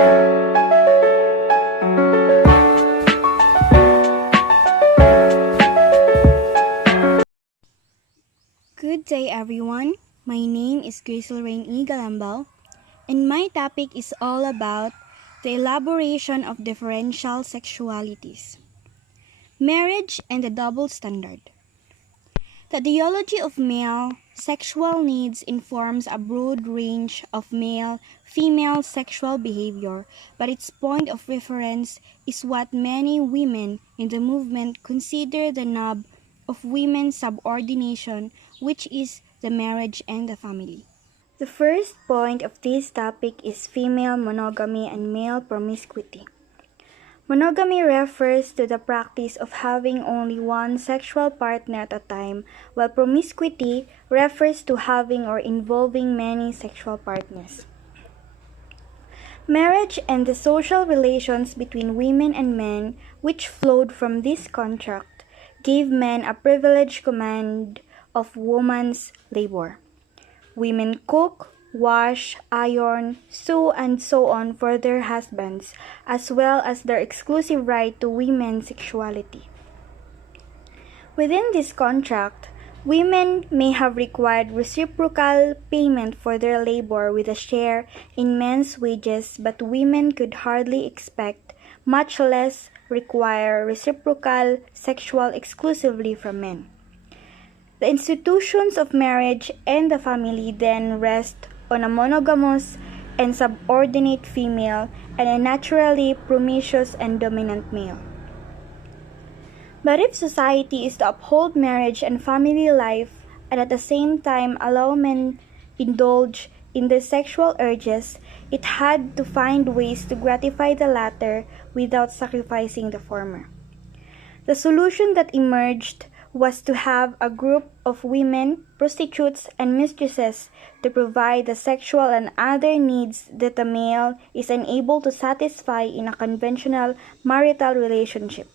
Good day everyone, my name is Gracie Rain E. Galambao, and my topic is all about the elaboration of differential sexualities. Marriage and the double standard. The ideology of male sexual needs informs a broad range of male-female sexual behavior, but its point of reference is what many women in the movement consider the nub of women's subordination, which is the marriage and the family. The first point of this topic is female monogamy and male promiscuity. Monogamy refers to the practice of having only one sexual partner at a time, while promiscuity refers to having or involving many sexual partners. Marriage and the social relations between women and men, which flowed from this contract, gave men a privileged command of woman's labor. Women cook, wash, iron, sew, and so on for their husbands, as well as their exclusive right to women's sexuality. Within this contract, women may have required reciprocal payment for their labor with a share in men's wages, but women could hardly expect, much less require reciprocal sexual exclusively from men. The institutions of marriage and the family then rest on a monogamous and subordinate female and a naturally promiscuous and dominant male. But if society is to uphold marriage and family life and at the same time allow men indulge in their sexual urges, it had to find ways to gratify the latter without sacrificing the former. The solution that emerged was to have a group of women, prostitutes, and mistresses to provide the sexual and other needs that a male is unable to satisfy in a conventional marital relationship.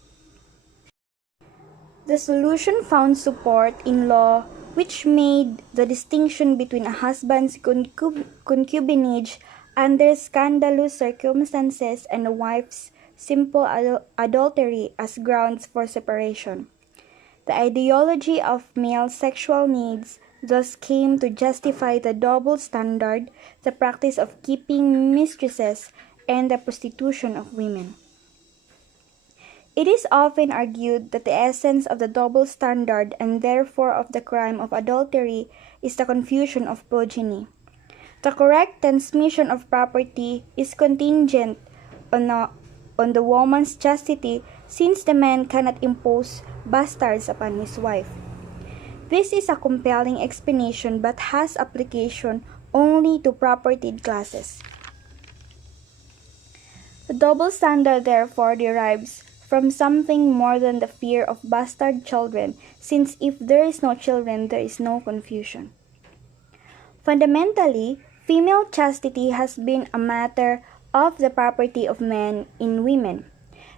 The solution found support in law, which made the distinction between a husband's concubinage under scandalous circumstances and a wife's simple adultery as grounds for separation. The ideology of male sexual needs thus came to justify the double standard, the practice of keeping mistresses, and the prostitution of women. It is often argued that the essence of the double standard and therefore of the crime of adultery is the confusion of progeny. The correct transmission of property is contingent on the woman's chastity, since the man cannot impose bastards upon his wife. This is a compelling explanation but has application only to propertied classes. The double standard therefore derives from something more than the fear of bastard children, since if there is no children, there is no confusion. Fundamentally, female chastity has been a matter of the property of men in women.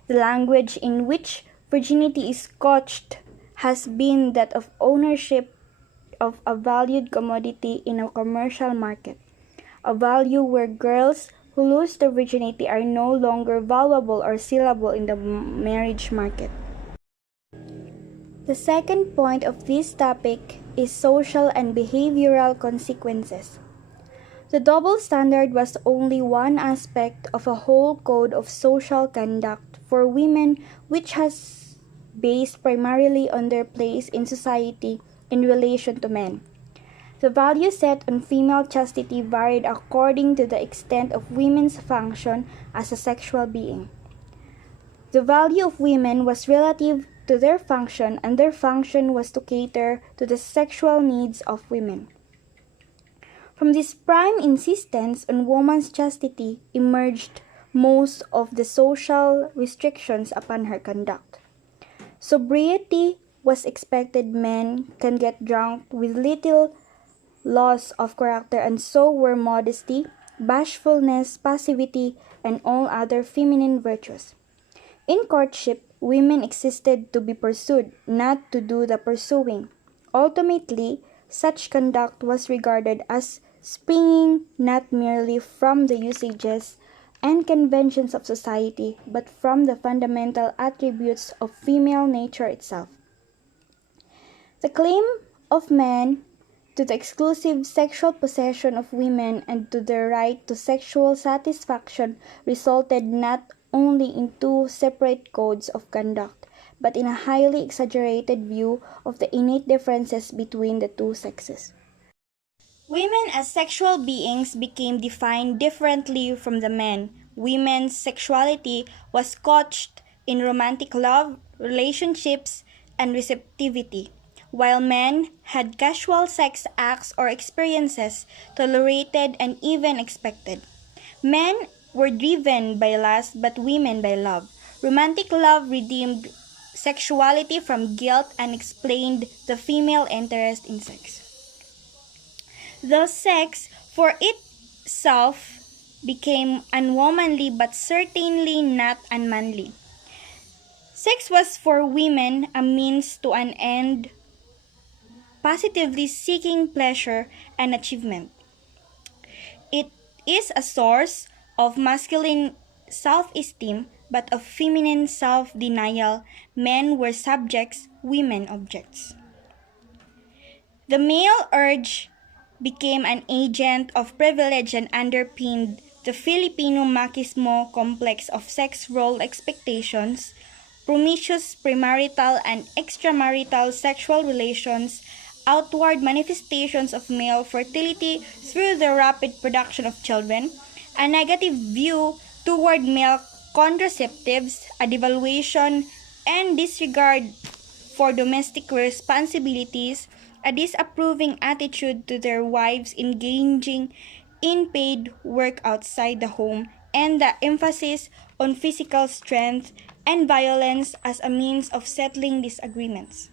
The language in which virginity is couched has been that of ownership of a valued commodity in a commercial market, a value where girls who lose their virginity are no longer valuable or sellable in the marriage market. The second point of this topic is social and behavioral consequences. The double standard was only one aspect of a whole code of social conduct for women which has based primarily on their place in society in relation to men. The value set on female chastity varied according to the extent of women's function as a sexual being. The value of women was relative to their function, and their function was to cater to the sexual needs of women. From this prime insistence on woman's chastity emerged most of the social restrictions upon her conduct. Sobriety was expected. Men can get drunk with little loss of character, and so were modesty, bashfulness, passivity, and all other feminine virtues. In courtship, women existed to be pursued, not to do the pursuing. Ultimately, such conduct was regarded as springing not merely from the usages and conventions of society, but from the fundamental attributes of female nature itself. The claim of men to the exclusive sexual possession of women and to their right to sexual satisfaction resulted not only in two separate codes of conduct, but in a highly exaggerated view of the innate differences between the two sexes. Women as sexual beings became defined differently from the men. Women's sexuality was couched in romantic love, relationships, and receptivity, while men had casual sex acts or experiences tolerated and even expected. Men were driven by lust, but women by love. Romantic love redeemed sexuality from guilt and explained the female interest in sex. Thus, sex for itself became unwomanly but certainly not unmanly. Sex was for women a means to an end, positively seeking pleasure and achievement. It is a source of masculine self-esteem but of feminine self-denial. Men were subjects, women objects. The male urge became an agent of privilege and underpinned the Filipino machismo complex of sex role expectations, promiscuous premarital and extramarital sexual relations, outward manifestations of male fertility through the rapid production of children, a negative view toward male contraceptives, a devaluation and disregard for domestic responsibilities, a disapproving attitude to their wives engaging in paid work outside the home, and the emphasis on physical strength and violence as a means of settling disagreements.